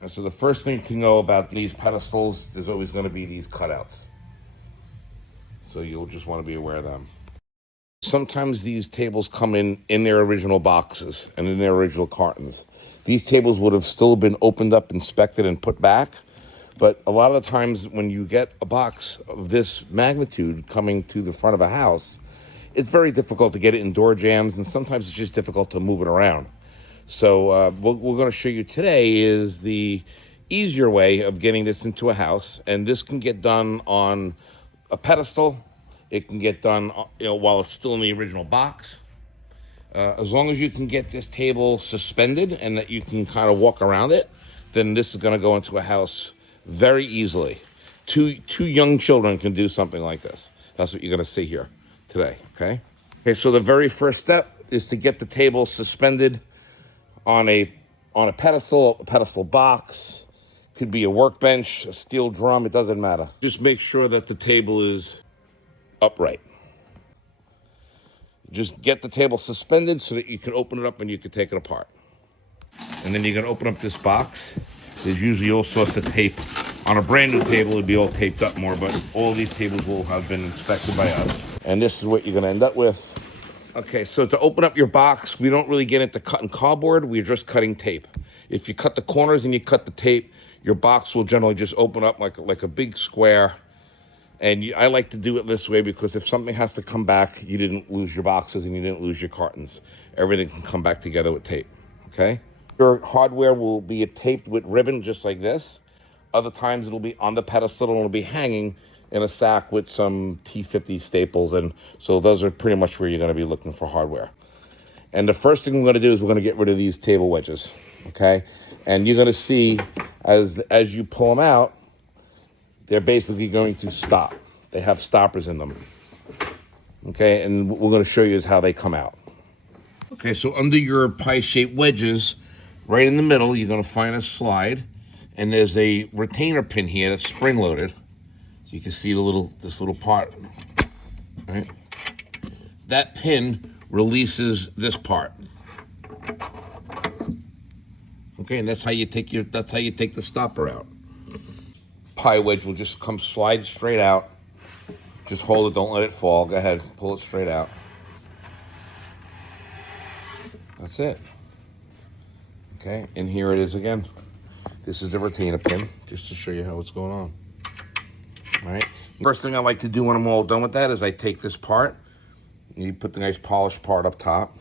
And so the first thing to know about these pedestals, there's always going to be these cutouts. So you'll just want to be aware of them. Sometimes these tables come in their original boxes and in their original cartons. These tables would have still been opened up, inspected, and put back. But a lot of the times when you get a box of this magnitude coming to the front of a house, it's very difficult to get it in door jams, and sometimes it's just difficult to move it around. So what we're going to show you today is the easier way of getting this into a house, and this can get done on a pedestal. It can get done, while it's still in the original box. As long as you can get this table suspended and that you can kind of walk around it, then this is going to go into a house very easily. Two young children can do something like this. That's what you're going to see here today, okay? Okay, so the very first step is to get the table suspended on a pedestal box. Could be a workbench, a steel drum, it doesn't matter. Just make sure that the table is upright. Just get the table suspended so that you can open it up and you can take it apart. And then you're going to open up this box. There's usually all sorts of tape. On a brand new table, it'd be all taped up more, but all these tables will have been inspected by us. And this is what you're going to end up with. Okay, so to open up your box, we don't really get into cutting cardboard. We're just cutting tape. If you cut the corners and you cut the tape, your box will generally just open up like a big square. And I like to do it this way because if something has to come back, you didn't lose your boxes and you didn't lose your cartons. Everything can come back together with tape, okay? Your hardware will be taped with ribbon just like this. Other times it'll be on the pedestal and it'll be hanging in a sack with some T50 staples. And so those are pretty much where you're going to be looking for hardware. And the first thing we're going to do is we're going to get rid of these table wedges, okay? And you're going to see as you pull them out, they're basically going to stop. They have stoppers in them, okay? And what we're going to show you is how they come out. Okay, so under your pie-shaped wedges, right in the middle, you're going to find a slide, and there's a retainer pin here that's spring-loaded. So you can see this little part, right? That pin releases this part. Okay, and that's how you take the stopper out. Pie wedge will just come slide straight out. Just hold it, don't let it fall. Go ahead, pull it straight out. That's it. Okay, and here it is again. This is the retainer pin, just to show you how it's going on. All right. First thing I like to do when I'm all done with that is I take this part, and you put the nice polished part up top.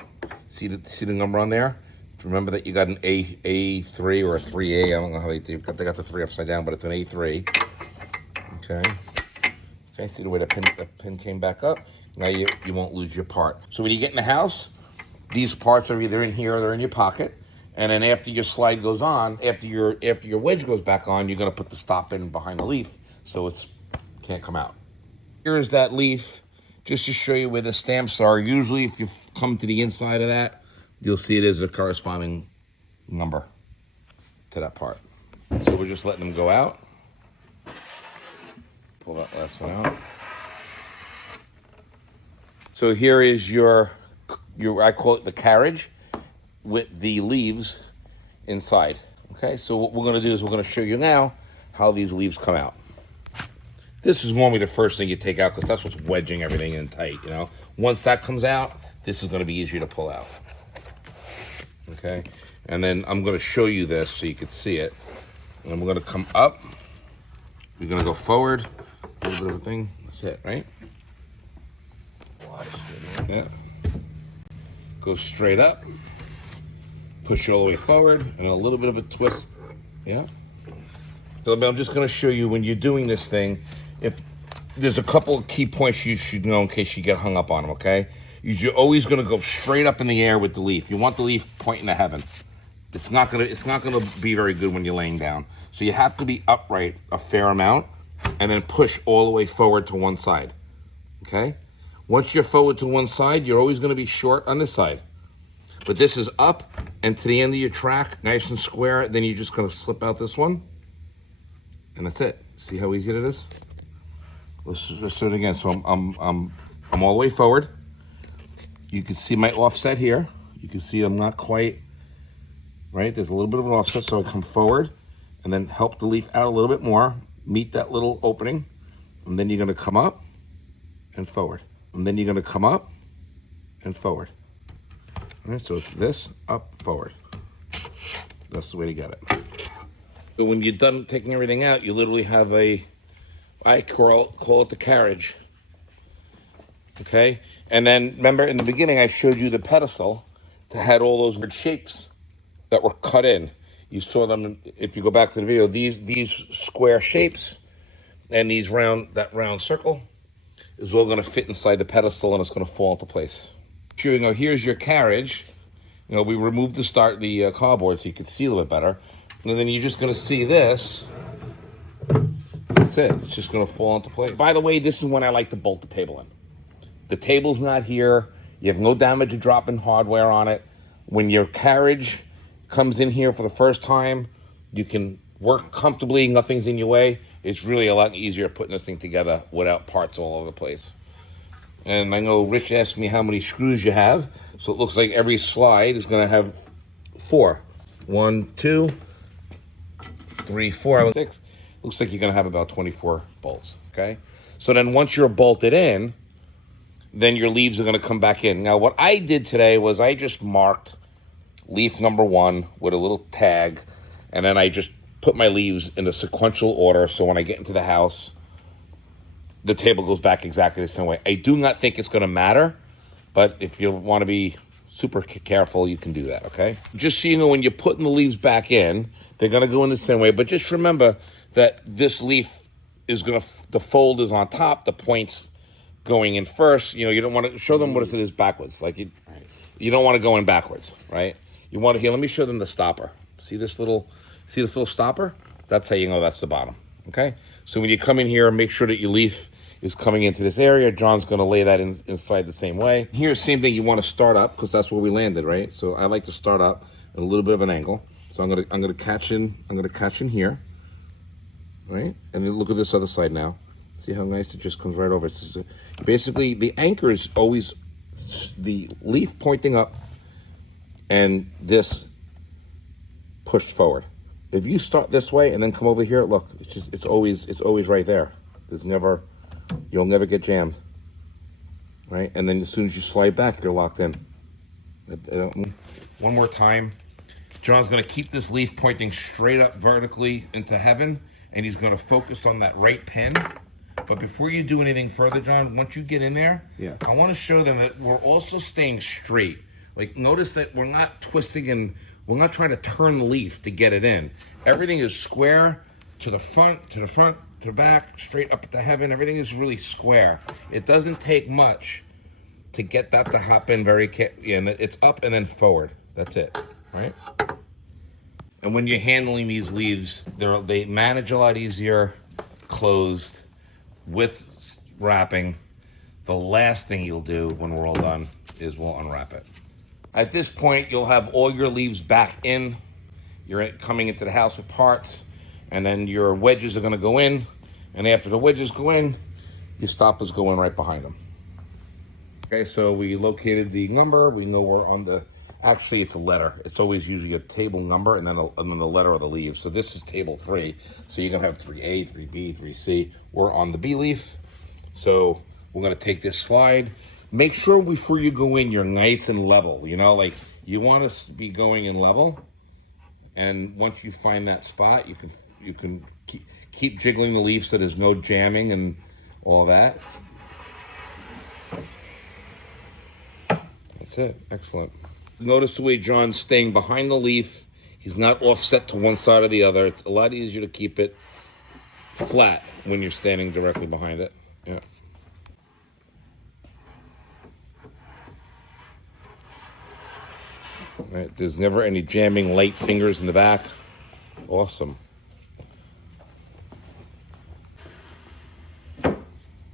See the number on there? Remember that you got an A3 or a 3A. I don't know how they do. They got the 3 upside down, but it's an A3. Okay. Okay, see the way the pin came back up? Now you won't lose your part. So when you get in the house, these parts are either in here or they're in your pocket. And then after your slide goes on, after your wedge goes back on, you're gonna put the stop in behind the leaf so it can't come out. Here's that leaf, just to show you where the stamps are. Usually if you come to the inside of that, you'll see it as a corresponding number to that part. So we're just letting them go out. Pull that last one out. So here is your I call it the carriage with the leaves inside. Okay, so what we're gonna do is we're gonna show you now how these leaves come out. This is normally the first thing you take out because that's what's wedging everything in tight, Once that comes out, this is gonna be easier to pull out. Okay, and then I'm going to show you this so you can see it. And we're going to come up. We're going to go forward. A little bit of a thing. That's it, right? Yeah. Go straight up. Push all the way forward. And a little bit of a twist. Yeah. So I'm just going to show you when you're doing this thing, if there's a couple of key points you should know in case you get hung up on them, okay? You're always going to go straight up in the air with the leaf. You want the leaf pointing to heaven. It's not gonna be very good when you're laying down. So you have to be upright a fair amount and then push all the way forward to one side, okay? Once you're forward to one side, you're always going to be short on this side. But this is up and to the end of your track, nice and square. Then you're just going to slip out this one. And that's it. See how easy it is? Let's just do it again. So I'm all the way forward. You can see my offset here. You can see I'm not quite, right? There's a little bit of an offset, so I come forward, and then help the leaf out a little bit more, meet that little opening, and then you're gonna come up and forward. And then you're gonna come up and forward. All right, so it's this, up, forward. That's the way to get it. So when you're done taking everything out, you literally have I call it the carriage. Okay? And then remember in the beginning I showed you the pedestal that had all those weird shapes that were cut in. You saw them, if you go back to the video, these square shapes and that round circle is all gonna fit inside the pedestal and it's gonna fall into place. You know, here's your carriage. You know, we removed the cardboard so you could see a little bit better. And then you're just gonna see this. That's it, it's just gonna fall into place. By the way, this is when I like to bolt the table in. The table's not here. You have no damage of dropping hardware on it. When your carriage comes in here for the first time, you can work comfortably, nothing's in your way. It's really a lot easier putting this thing together without parts all over the place. And I know Rich asked me how many screws you have, so it looks like every slide is gonna have 4. 1, 2, 3, 4, 6. Looks like you're gonna have about 24 bolts, okay? So then once you're bolted in, then your leaves are gonna come back in. Now what I did today was I just marked leaf number 1 with a little tag, and then I just put my leaves in a sequential order, so when I get into the house, the table goes back exactly the same way. I do not think it's gonna matter, but if you wanna be super careful, you can do that, okay? Just so you know, when you're putting the leaves back in, they're gonna go in the same way, but just remember that this leaf is the fold is on top, the point's going in first. You know, you don't wanna show them what it is backwards. Like you don't wanna go in backwards, right? You wanna, here, let me show them the stopper. See this little stopper? That's how you know that's the bottom, okay? So when you come in here, make sure that your leaf is coming into this area. John's gonna lay that inside the same way. Here, same thing, you wanna start up, because that's where we landed, right? So I like to start up at a little bit of an angle. So I'm gonna catch in here, right? And then look at this other side now. See how nice it just comes right over. Basically, the anchor is always the leaf pointing up and this pushed forward. If you start this way and then come over here, look, it's always right there. You'll never get jammed, right? And then as soon as you slide back, you're locked in. One more time. John's gonna keep this leaf pointing straight up vertically into heaven, and he's gonna focus on that right pin. But before you do anything further, John, once you get in there, yeah, I wanna show them that we're also staying straight. Like, notice that we're not twisting and we're not trying to turn the leaf to get it in. Everything is square to the front, to the back, straight up to heaven. Everything is really square. It doesn't take much to get that to happen and it's up and then forward. That's it, right? And when you're handling these leaves, they manage a lot easier closed with wrapping. The last thing you'll do when we're all done is we'll unwrap it. At this point, you'll have all your leaves back in. You're coming into the house with parts, and then your wedges are gonna go in, and after the wedges go in, your stoppers go in right behind them. Okay, so we located the number. We know we're on actually it's a letter. It's always usually a table number and then the letter of the leaves. So this is table 3. So you're gonna have 3A, 3B, 3C. We're on the B leaf. So we're gonna take this slide. Make sure before you go in, you're nice and level. You know, like you want to be going in level. And once you find that spot, you can keep jiggling the leaf so there's no jamming and all that. That's it, excellent. Notice the way John's staying behind the leaf. He's not offset to one side or the other. It's a lot easier to keep it flat when you're standing directly behind it. Yeah. Right, there's never any jamming light fingers in the back. Awesome.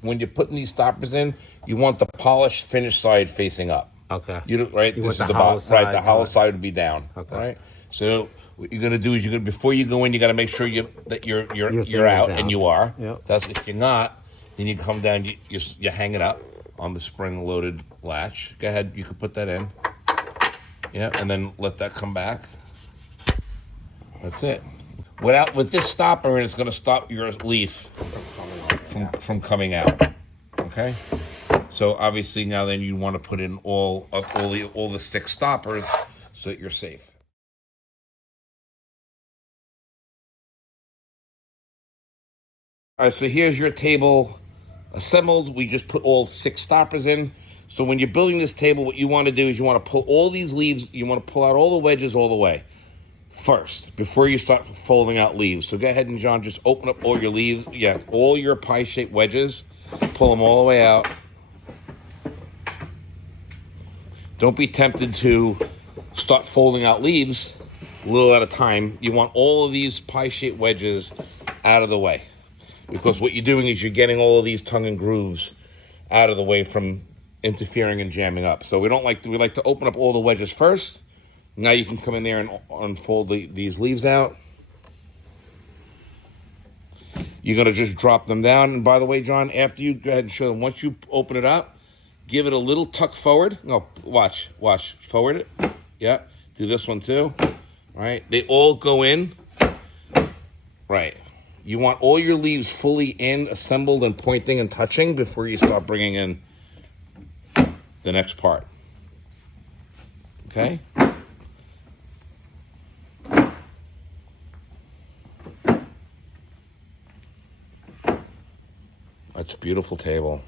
When you're putting these stoppers in, you want the polished finished side facing up. Okay. Right. This is the bottom. Right. The hollow side would be down. Okay. Right. So what you're gonna do is before you go in, you gotta make sure that you're out, and you are. Yep. That's if you're not, then you come down. You hang it up on the spring-loaded latch. Go ahead. You can put that in. Yeah, and then let that come back. That's it. With this stopper, and it's going to stop your leaf from coming out. Okay. So obviously now then you want to put in all the 6 stoppers so that you're safe. All right, so here's your table assembled. We just put all 6 stoppers in. So when you're building this table, what you want to do is you want to pull all these leaves, you want to pull out all the wedges all the way first before you start folding out leaves. So go ahead and John, just open up all your leaves, all your pie-shaped wedges, pull them all the way out. Don't be tempted to start folding out leaves a little at a time. You want all of these pie-shaped wedges out of the way, because what you're doing is you're getting all of these tongue and grooves out of the way from interfering and jamming up. So we like to open up all the wedges first. Now you can come in there and unfold these leaves out. You're going to just drop them down. And by the way, John, after you go ahead and show them, once you open it up, give it a little tuck forward. No, watch, forward it. Yeah, do this one too. All right, they all go in. Right. You want all your leaves fully in, assembled and pointing and touching before you start bringing in the next part. Okay? That's a beautiful table.